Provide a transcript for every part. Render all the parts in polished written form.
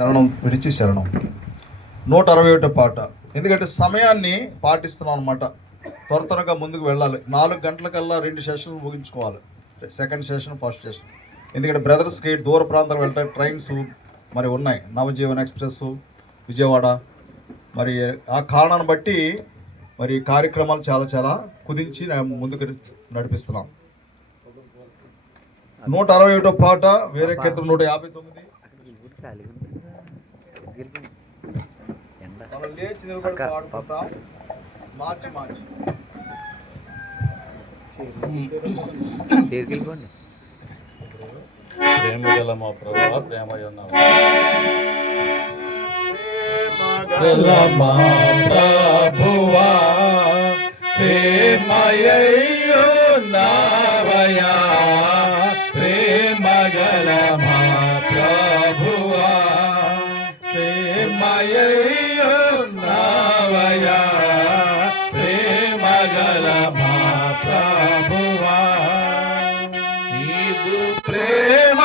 శరణం విడిచి శరణం 161 పాట. ఎందుకంటే సమయాన్ని పాటిస్తున్నాం అనమాట. త్వరగా ముందుకు వెళ్ళాలి. 4 గంటలకల్లా 2 సెషన్లు ముగించుకోవాలి. Second session, first session. ఎందుకంటే బ్రదర్స్ గేట్ దూర ప్రాంతాలకు వెళ్తే ట్రైన్స్ మరి ఉన్నాయి. నవజీవన్ ఎక్స్ప్రెస్ విజయవాడ. మరి ఆ కారణాన్ని బట్టి మరి కార్యక్రమాలు చాలా కుదించి ముందుకు నడిపిస్తున్నాం. 161 పాట, వేరే కీర్తన 159. మనం లేచి నిలబడి పాడుకుంటాం. మార్చి ప్రేమ గల మా ప్రభువా, ప్రేమ మా ప్రభువా, ప్రేమయ్యున్నావయ్యా, ప్రేమ గల మా ప్రభువా, ప్రేమయ్యున్నావయ్యా, ప్రేమ గల మా ప్రభువా. నీదు ప్రేమ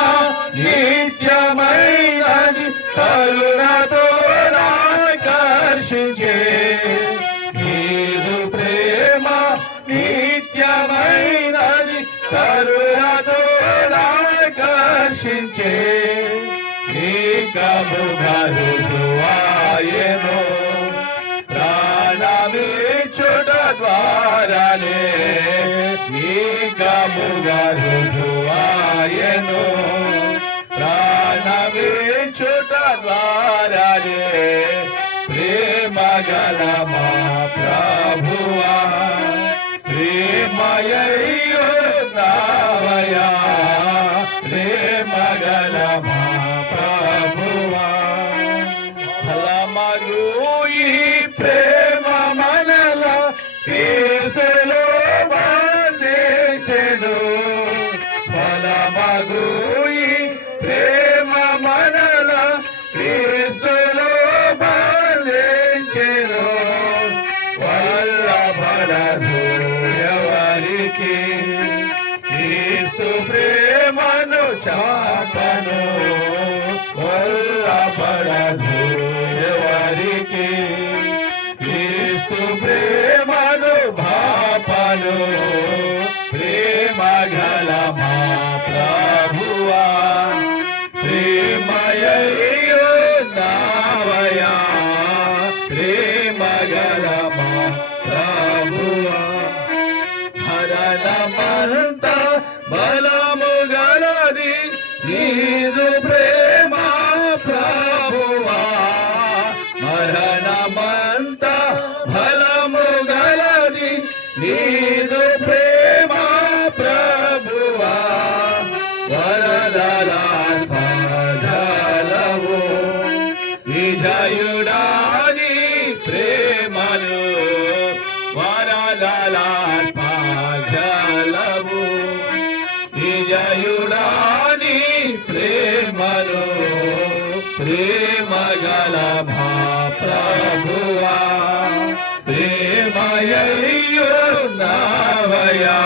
నిత్యమైనది, కరుణతో నాకర్షించే. నీదు ప్రేమ నిత్యమైనది, కరుణతో నాకర్షించే. నీకముగరువాయెను ప్రాణమిచ్చుట ద్వారానే, నీకముగరువాయెను ప్రాణమిచ్చుట ద్వారానే. ప్రేమ గల మా ప్రభువా, ప్రేమయ్యున్నావయ్యా, ప్రేమ గల మా ప్రభువా. ఫలమగు ఈ ప్రేమ మనల క్రీస్తులో బంధించెను. ఫలమగు ఈ ప్రేమ మనల క్రీస్తులో బంధించెను. వల్లభడదు ఎవరికి క్రీస్తు ప్రేమను చాపను. వల్లభడదు ఎవరికి క్రీస్తు ప్రేమను భాపను. ప్రేమ గల మా ప్రభువా, ప్రేమయ్యున్నావయ్యా, ప్రేమ గల మా ప్రభువా. మరణమంత బలము గలది నీదు ప్రేమ ప్రభువా, మరణమంత బలము గలది నీదు ప్రేమ ప్రభువా. వరదలాత్మజలవు విజయుడాని ప్రేమను, వరదలాత్మజలవు విజయుడాని ప్రేమను. ప్రేమ గల మా ప్రభువా, ప్రేమయ్యున్నావయ్యా,